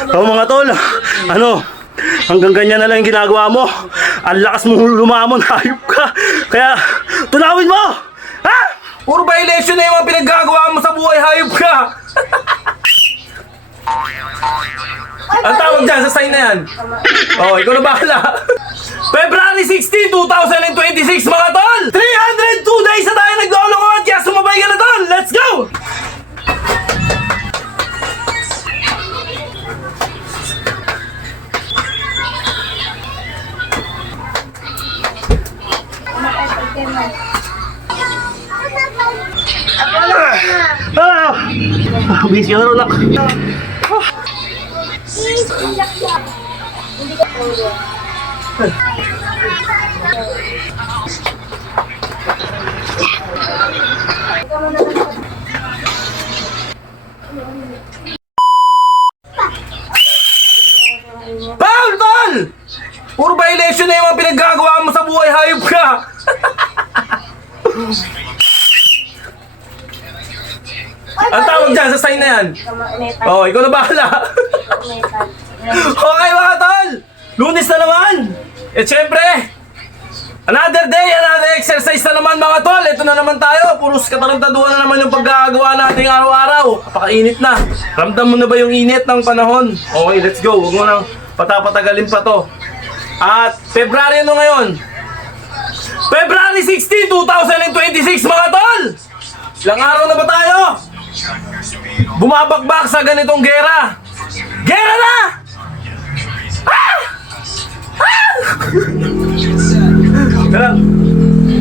Oh mga tol, ano, hanggang ganyan na lang yung ginagawa mo. Ang lakas mo lumamon, hayop ka. Kaya, tunawin mo! Ha? Puro violation na yung mga pinaggagawa mo sa buhay, hayop ka! Ang tawag dyan sa sign na yan? Oh, ikaw na bahala. February 16, 2026 mga tol! 302 days na tayo naglolokot, kaya sumabay ka na tol! Let's go! Busy ka na rin, nak. Paul, tol! Puro violation na yung mga pinaggagawa mo sa buhay, hayop ka! Ang tawag dyan sa sign na yan? Oh, ikaw na bahala. Okay mga tol! Lunes na naman! Eh syempre, another day, another exercise na naman mga tol. Ito na naman tayo. Puros katarantaduhan na naman yung paggagawa nating araw-araw. Napakainit na. Ramdam mo na ba yung init ng panahon? Okay, let's go. Huwag mo nang patapatagalin pa to. At February ano ngayon? February 16, 2026 mga tol! Ilang araw na ba tayo? Bumabakbak sa ganitong gera. Gera na! Ah! Ah!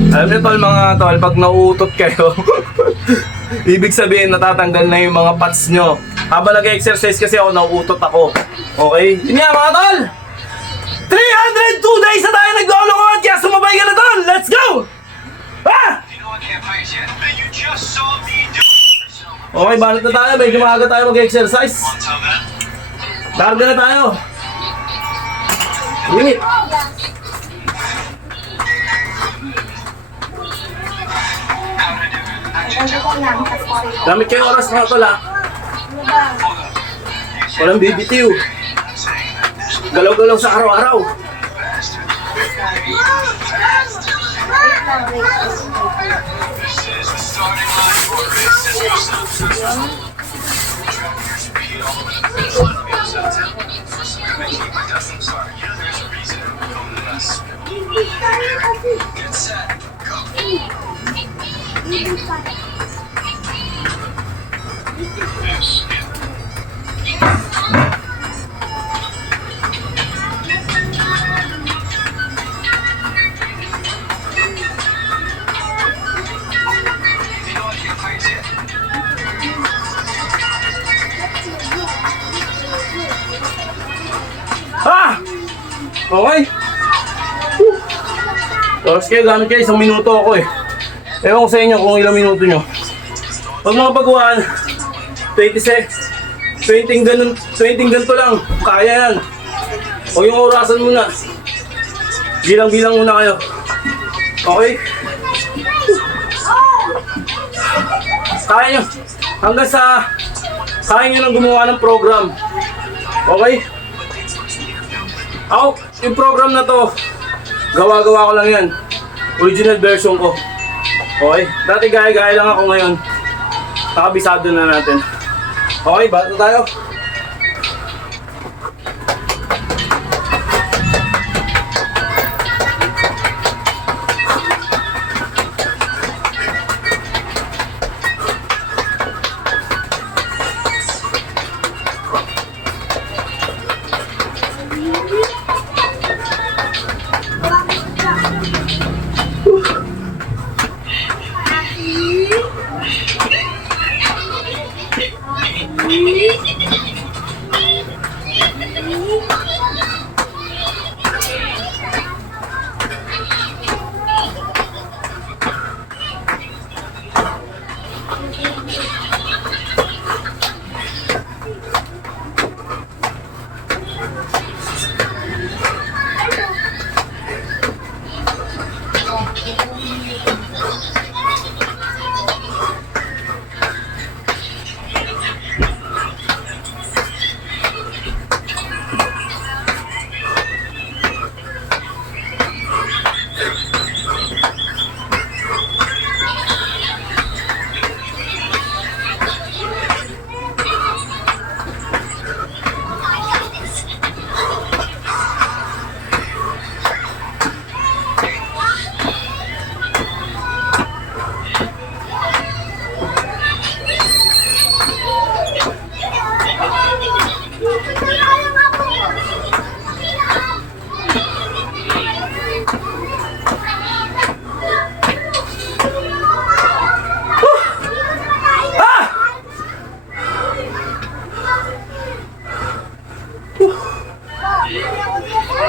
Alam niyo tol mga tol, pag nauutot kayo, ibig sabihin natatanggal na yung mga pats nyo. Habang nag-exercise kasi ako, nauutot ako. Okay? Yun nga mga tol! 302 days na tayo naglolokot, kaya sumabay ka na tol! Let's go! Ah! Okay, banat na tayo. Medyo maaga tayo mag-exercise. Larga na tayo. Wait. Gamit kayo oras mga tol ha. Walang BBTU. Galaw-galaw sa araw-araw. Ah! Okay. Oras kayo, gamit kayo. 1 minuto ako eh. Ewan ko sa inyo kung ilang minuto nyo. Pag mga baguhan, 20 ganun, 20 ganito lang. Kaya yan. Huwag yung orasan muna. Bilang-bilang muna kayo. Okay? Kaya nyo. Hanggang sa kaya nyo lang gumawa ng program. Okay? Ako, yung program na to, gawa-gawa ko lang yan. Original version ko. Okay? Dati gaya-gaya lang ako ngayon. Nakabisado na natin. Okay, bato tayo.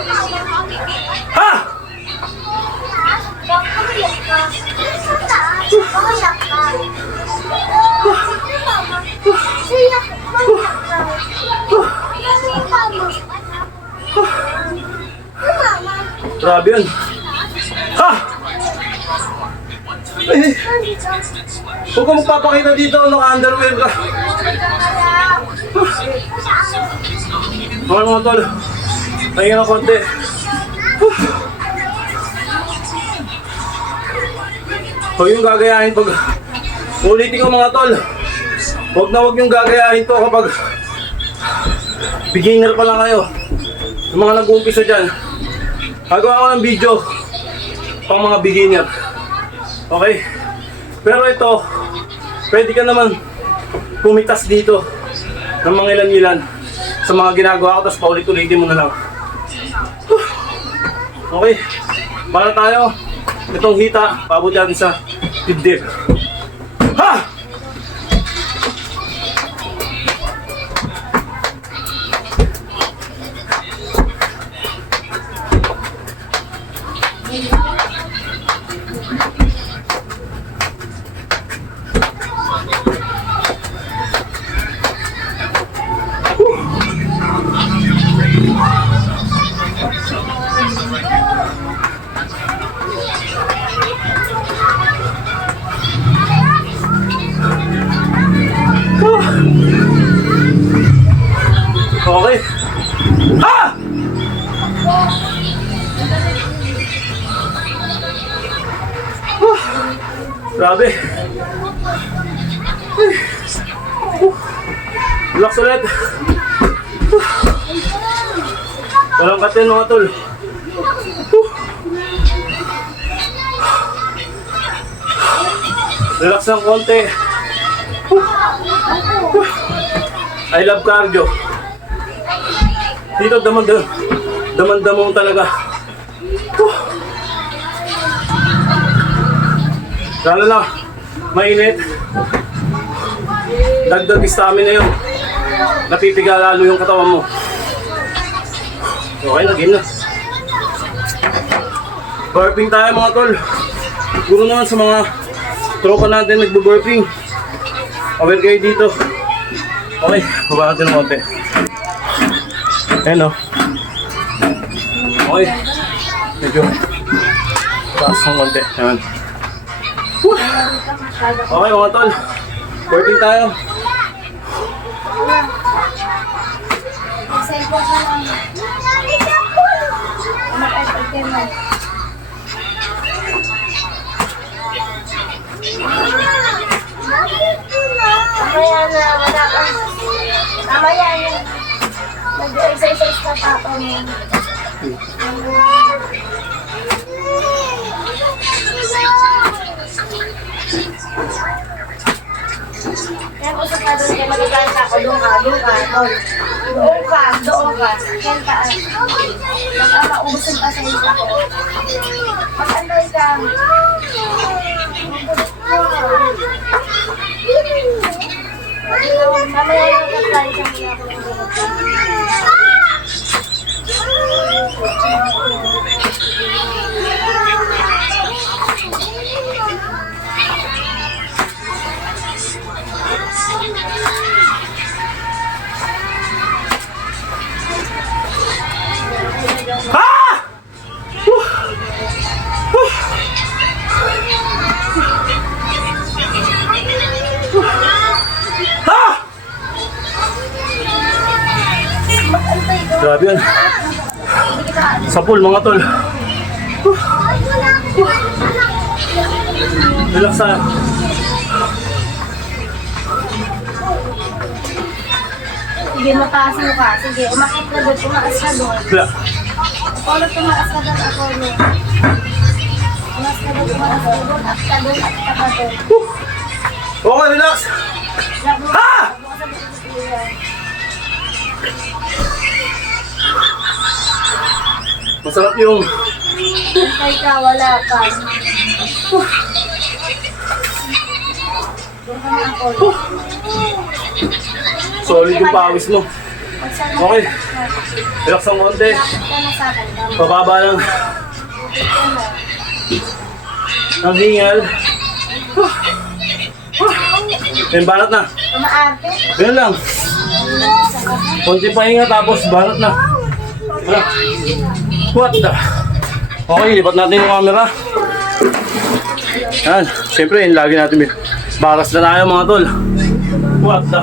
Ha? Grabe yun. Ha? Eh, huwag ka magpapakita dito, naka-underwear ka. Mga mga tol, tayo na konti. Huwag yung gagayahin pag ulitin ko mga tol. Huwag yung gagayahin to kapag beginner pa lang kayo. Yung mga nag-uumpisa dyan, gagawa ko ng video pang mga beginner. Okay? Pero ito, pwede ka naman pumitas dito ng mga ilan-ilan sa mga ginagawa ko, tapos paulit-ulitin mo na lang. Okay? Para tayo, itong hita, paabot natin sa dibdib. Ha! Okay. Ha! Grabe. Relax ulit. Walang katin mga tol. Relax ng konti. I love cardio. Dito damang-damang talaga. Lalo na, mainit. Dagdag stamina yun. Napipiga lalo yung katawan mo. Okay na, game na. Burping tayo mga tol. Siguro naman sa mga tropa natin nagbo-burping. Aware kayo dito. Okay, baba natin ng konti. Ayan o. Okay. Medyo taas ng konti. Ayan. Okay mga tol. Burping tayo. Mamaya na, wala ka. Mamaya na. Mag-exercise ka pa ako mo. Yan ko sa doon kayo, mag-ibalsa ako, doon ka. Doon ka. Yan ka. Mag-maubusin ka sa isa ko. Mag-andoy ka. Mamaya lang ka tayo sa mga ako ng Grabe yan. Sa pool mga tol. Relax tayo. Sige, mataas mo ka. Sige, umakit na doon. Umaas ka doon. Wala. Apollo, tumaas ka doon. Apollo. Umaas ka doon. Umaas ka doon. At ka doon. At ka doon. Okay, relax. Ha! Masarap yung Ay ka, wala pa. Doon ka na, Apollo. solid yung pawis mo. Okay. Relax ang konti. Pababa lang. Ang hingal. Yan, banat na. Umaarte. Yan lang. Konti pahinga tapos banat na. Wala. What the? Okay, lipat natin yung camera. Yan. Siyempre, yun lagi natin. Baras na tayo mga tol. What the?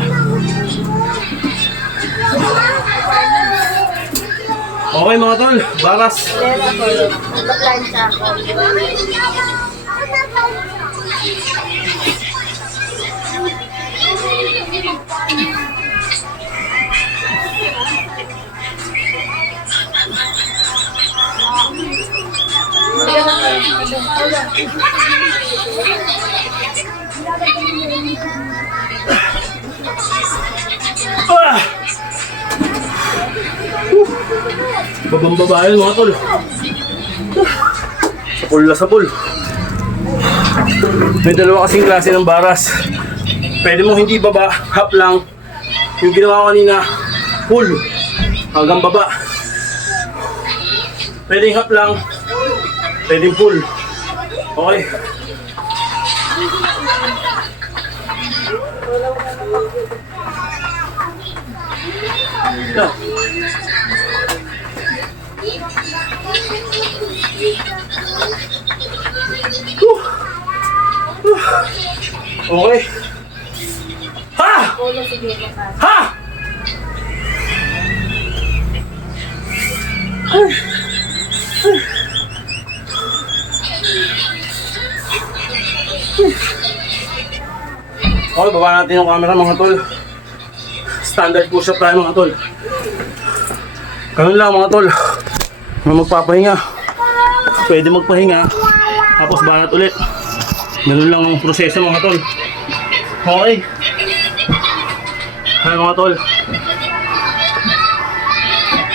Okay mga tol, baras. Magpa-plancha ako. Ah! Babang-baba yun mga tol. Sapul na sapul. May dalawa kasing klase ng baras. Pwede mo hindi baba, half lang. Yung ginawa ko kanina, full. Hanggang baba. Pwedeng half lang. Pwedeng full. Okay. Yeah. Okay. Ha! Ulo, sige, makas. Ha! Okay, baba natin yung camera mga tol. Standard push-up tayo mga tol. Ganun lang mga tol. Kung magpapahinga, pwede magpahinga, tapos banat ulit. Ganun lang ang proseso mga tol. Okay. Hay mga tol.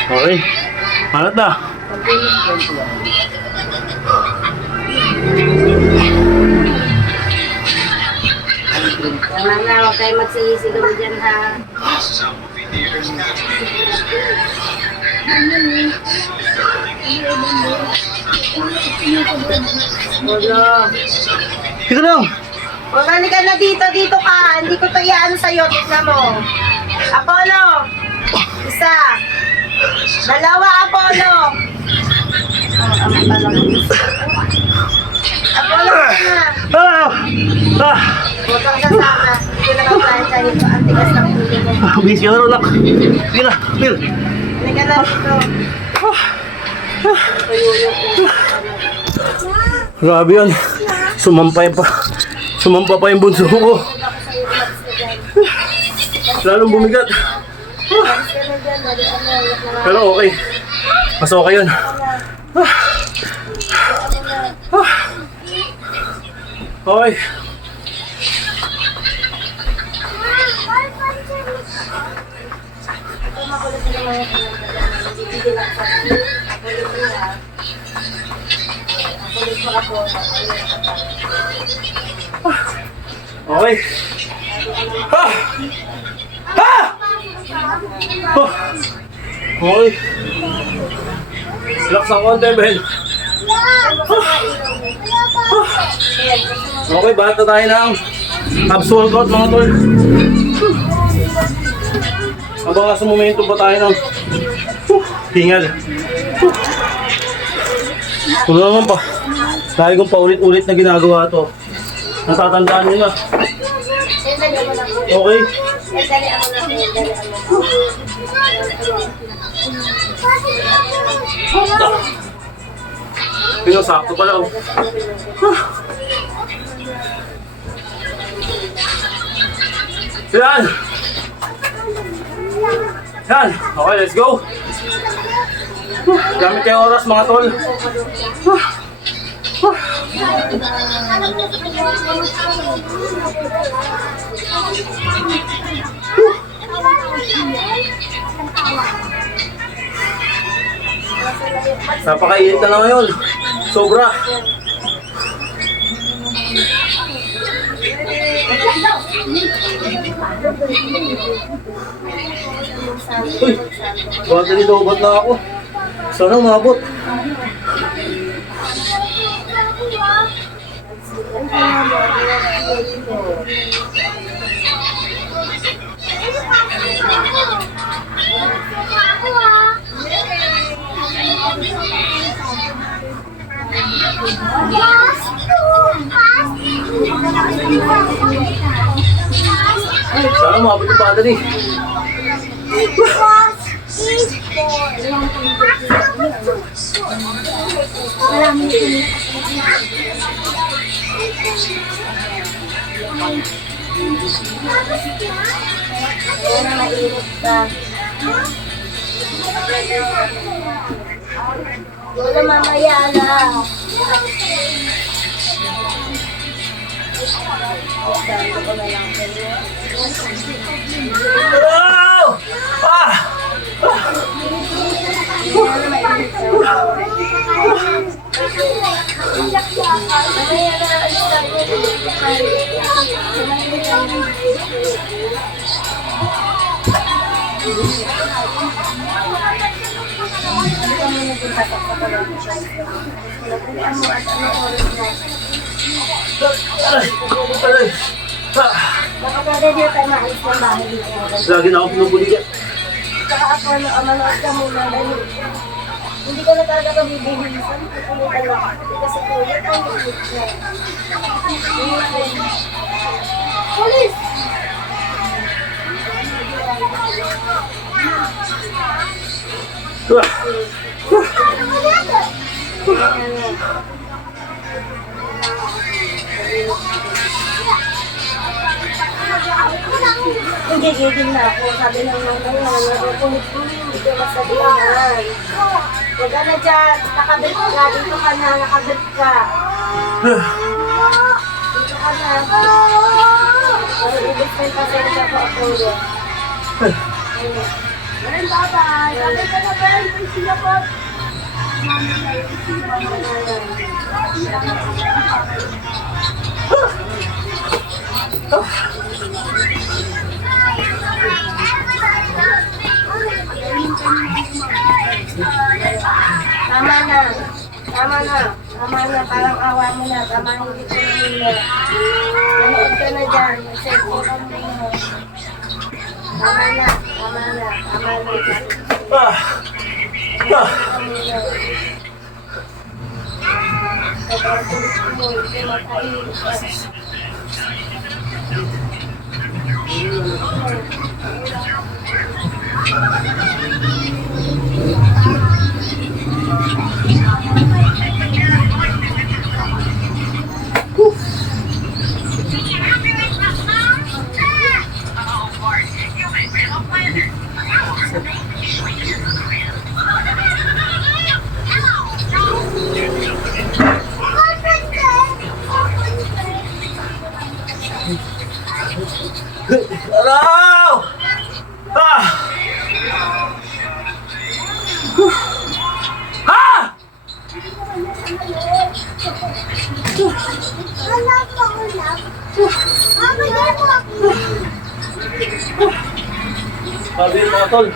Okay. Banat na. Tama na, huwag kayo magsisigaw dyan ha. Ulo. Dito lang. Huwag ka na dito ka. Hindi ko to iaan sa'yo. Tignan mo. Apollo. Isa. Dalawa, Apollo. Apollo ka na. Ah! Ah! Huwag kang sasama. Hindi ko na mag-plancha dito. Ang tigas ng ulo mo. Bis ka na rin, nak. Sige na, Phil. Hindi ka na dito. Grabe yan. Sumampa pa yung bunso ko. Lalong bumigat. Pero okay. Mas okay yun. Okay. Okay. Ha! Ha! Oh. Okay. Relax ang konti, Ben. Okay, bata tayo ng abs workout mga tol. Habang nasa momento pa tayo ng hingal. Kung naman pa, dahil kong paulit-ulit na ginagawa to, natatandaan nyo na. Okay? Pinasakto pala. Yan! Yan! Okay, let's go! Gamit kayong oras mga tol. Napakainit na lang ngayon. Sobra. Uy, bata dito, ba't na ako? Sana umabot. Sana umabot yung bata ni. Wala mamaya na. Oh! Ah! Aray! Aray! Ah! Nakapagod na tayo maalis ng bahay dito. Lagi na ako pinubuligan. Saka ako manood ka muna dahil hindi ko na talaga ito bibilisan. Pupulitan lang ako. Kasi kulit ang kulit na. Police! Ah! Hindi, gigil na ako. Sabi ng nanay na, hindi ko masabihan. Huwag ka na dyan. Nakabit ka. Dito ka na. Nakabit ka. Dito ka na. Ibig ko yung pasensya ko ako yun. Ayun, bye-bye. Sabi ka na, Ben. May sila po. Tama na. Tama na. Tama na. Parang awa mo na. Tama hindi ko na nila. Manood ka na dyan. Mag-cellphone ka muna. Tama na. Tama na. Tama na. Ah! Ah! Araw! Ah! Ha! Sabi mga tol.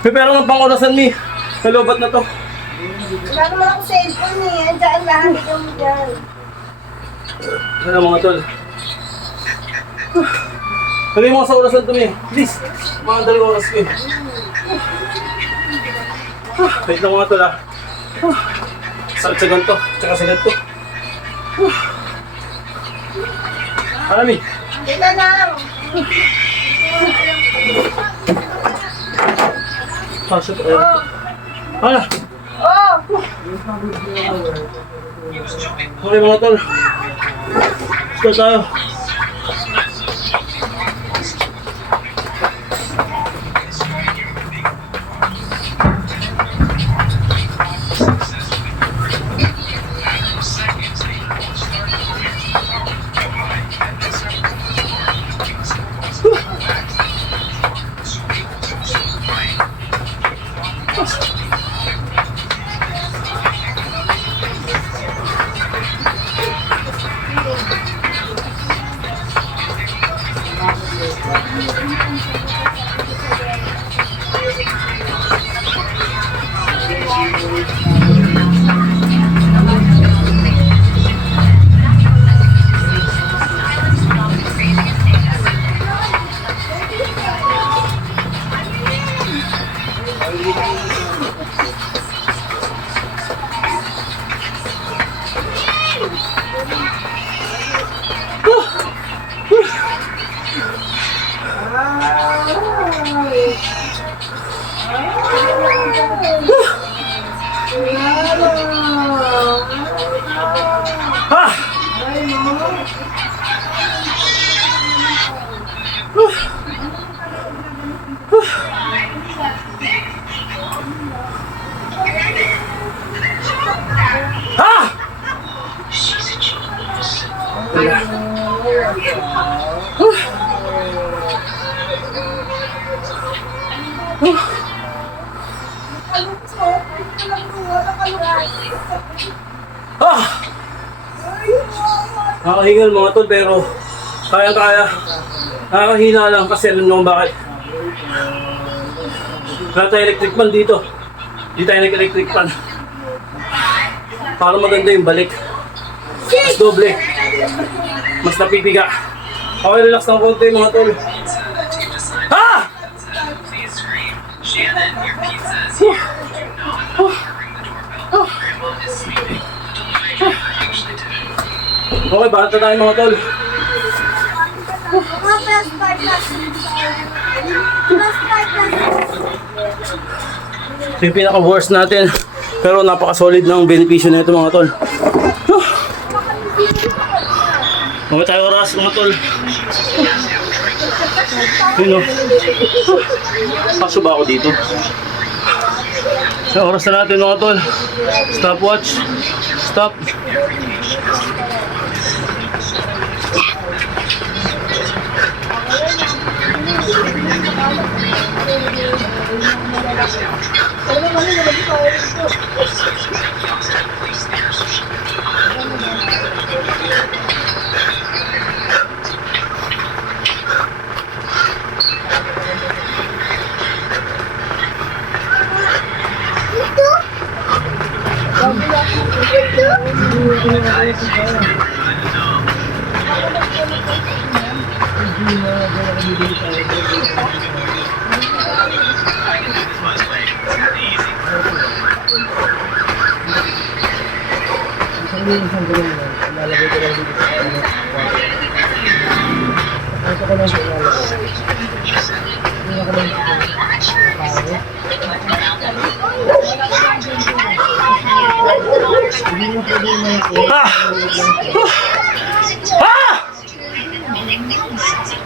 May pera ng pang-orasan mi. Nalobat na to. Wala naman ako cellphone eh. Andiyan lahat. Ikaw mo dyan. Ano mga tol? Sabi mo sa orasan to mi. Please. Mga 2 oras ko eh. Wait lang mga tol ah. Sakit sa ganito. Tsaka sa ganito. Ano mi? Dito lang. Pasok tayo. Ano? Oh! Okay mga tol. Start tayo. Ha! Ah! Nakakahingal mga tol pero kaya-kaya. Nakakahina lang kasi alam nyo kung bakit. Wala tayong electric fan dito. Hindi tayo nag-electric fan. Para maganda yung balik. Mas doble. Mas napipiga. Okay, relax ng konti mga tol. Ha! Okay, bata tayo mga tol. Ito yung pinaka-worst natin. Pero napaka-solid ng benepisyo na ito mga tol. Mga tayo oras mga tol. Yun o. Paso ba ako dito? Sa oras na natin mga tol. Stopwatch. Stop.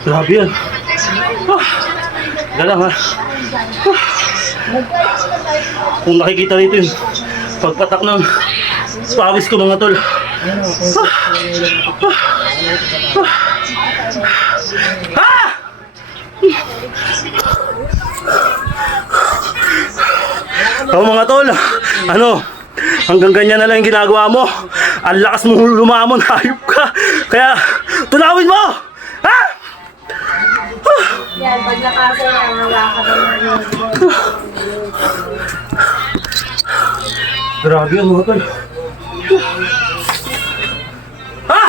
Grabe yan. Galang ha. Kung nakikita rito yung pagpatak ng pawis ko mga tol. Mga tol, ano? Hanggang ganyan na lang yung ginagawa mo. Ang lakas mong lumamon, hayop ka. Kaya, tunawin mo! Ha? Yan, pag nakasa yan, hawakan mo. Grabe yan mga tol. Ha?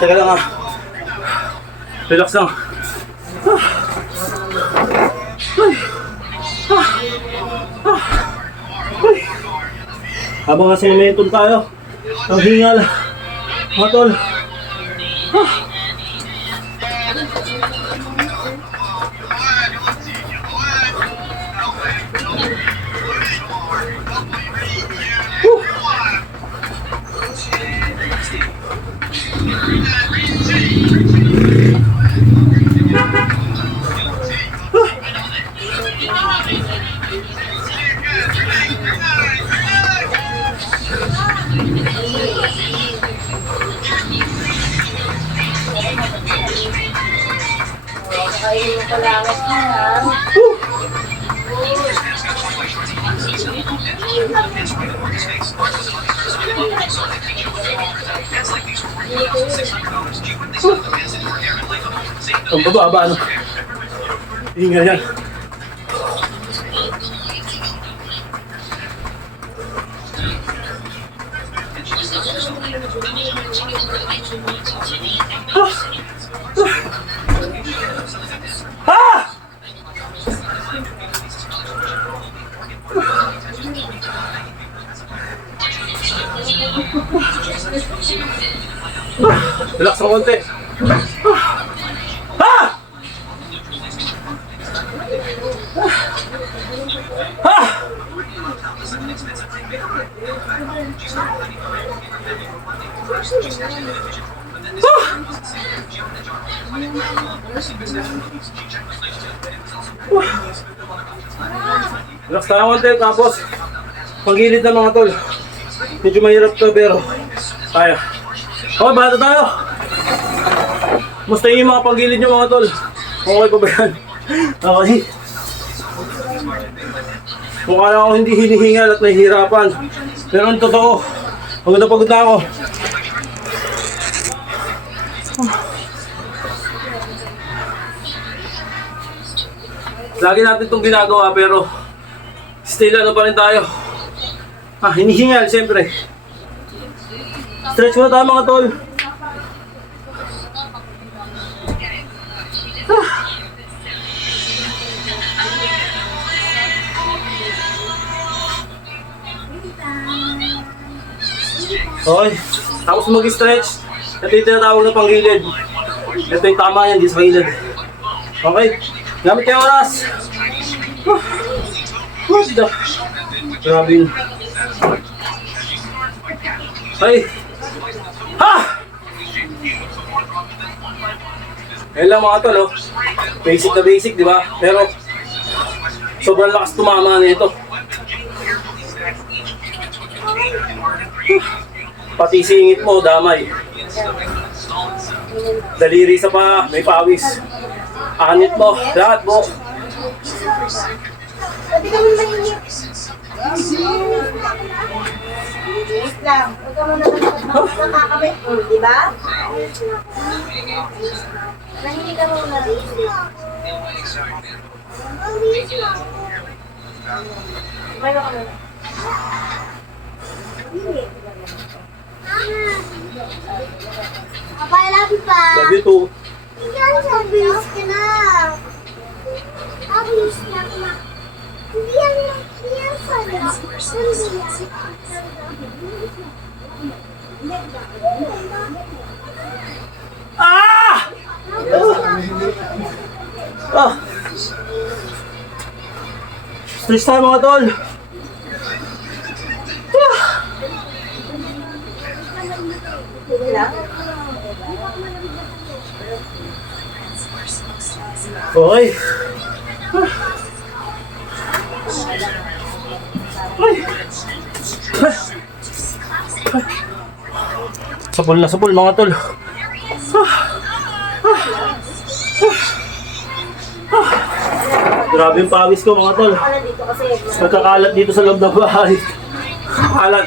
Teka lang ha. Relax lang. Habang nasa momentum tayo, ang hingal, mga tol. Kainin mo pala ako ha. Ang bababa ano? Hingal yan. Relax ng konti. Relax tayo konti, tapos panggilid na mga tol. Medyo mahirap to pero kaya. Okay, bata tayo. Musta yung mga panggilid nyo mga tol? Okay pa ba yan? Okay. Mukha lang ako hindi hinihingal at nahihirapan. Pero ang totoo, pagod na ako. Lagi natin itong ginagawa pero still ano pa rin tayo. Hinihingal siyempre. Stretch muna tayo mga tol. Okay, tapos mag-stretch. Ito yung tinatawag na panggilid. Ito yung tama yan, di sa gilid. Okay, gamit kayo oras. Grabe yun. Ay! Ha! Ayan lang mga tol, oh. Basic na basic, di ba? Pero sobrang lakas tumama na ito. Pati singit mo, damay. Daliri sa pa, may pawis. Anit mo, lahat mo. Pwede ka muna mahinip. Wait lang. Huwag ka muna nakakabit mo, di ba? Mahinip ka muna. Umayo ka muna. Papa, I love you pa. Love you too. Obvious ka na. Obvious na na. Hindi yan sana. Ah! Ah! Stretch tayo mga tol. Sige lang. Okay. Sapul na sapul mga tol. Grabe yung pawis ko mga tol. Ano dito kasi? Nagkakalat dito sa loob ng bahay. Kalat.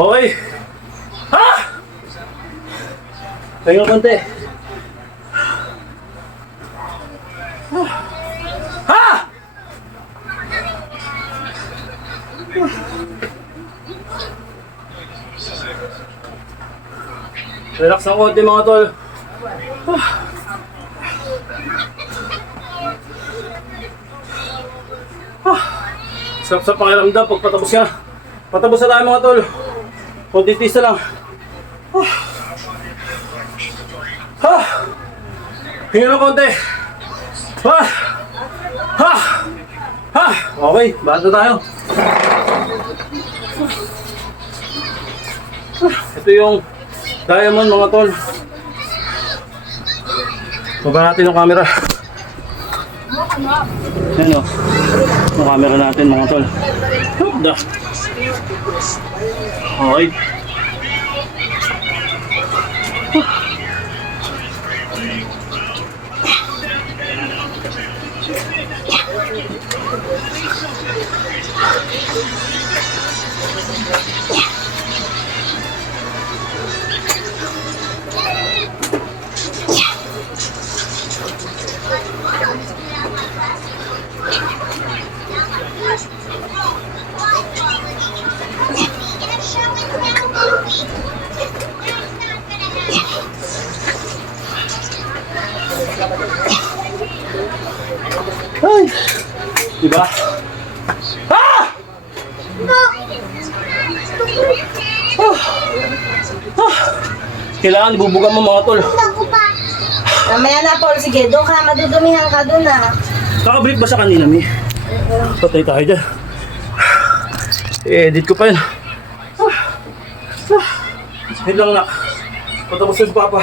Okay. Ha! Tayo konti. Ha! Relax ng konti mga tol. Sarap sa pakiramdam pag patapos ka. Patapos na tayo mga tol. Konti tisa lang. Hinga ng konti. Okay, bata tayo. Ito yung diamond mga tol. Baba natin yung camera. Yan o. Yung camera natin mga tol. Okay. Ay! Diba? Ah! Kailangan ibubugan mo mga tol. Mamaya na, Paul. Sige, doon ka. Madudumihan ka doon ah. Nakabreak ba sa kanina, Mi? Patay tayo dyan. I-edit ko pa yun. Hindi lang na. Patapos yung papa.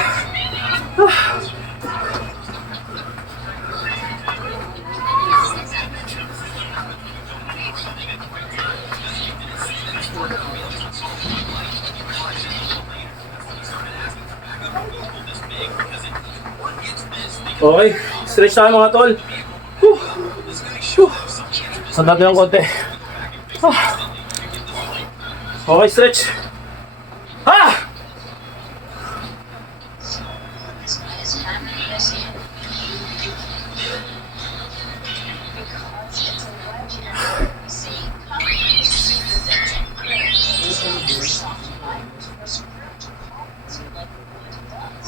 Okay, stretch tayo mga tol. Saan natin ng konti. Okay, stretch. Ha!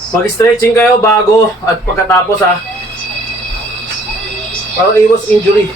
Mag-stretching kayo bago at pagkatapos ha. Para iwas injury.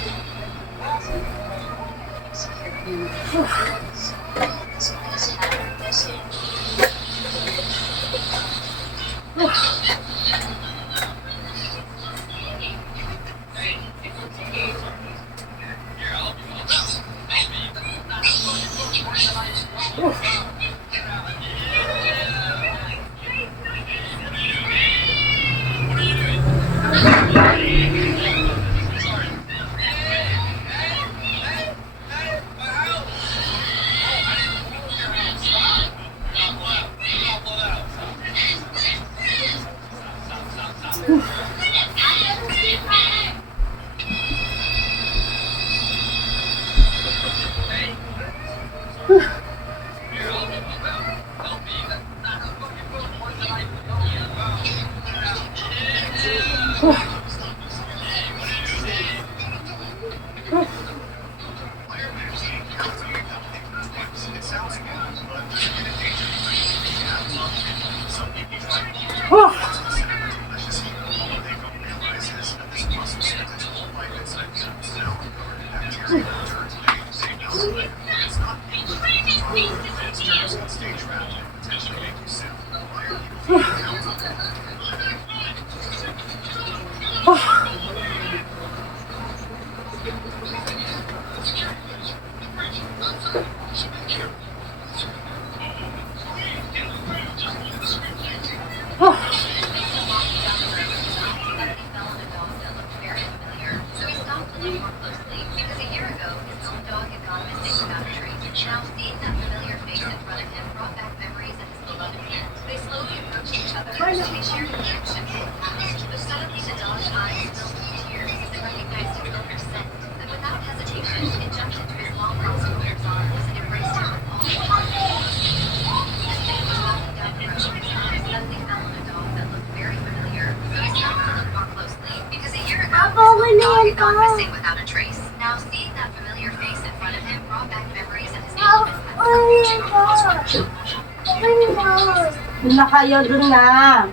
Doon na kayo, doon na.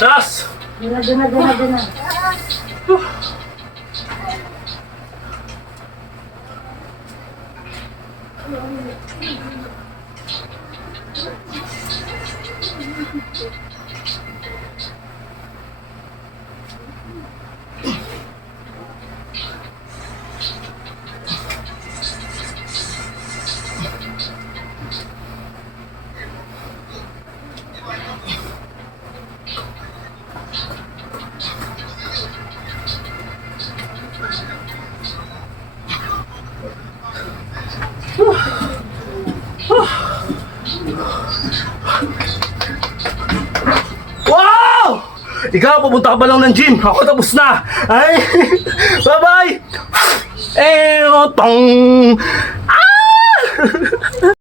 Taas! Doon na. Ikaw, pupunta ka ba lang ng gym? Ako tapos na. Ay, bye-bye. Eh, tong.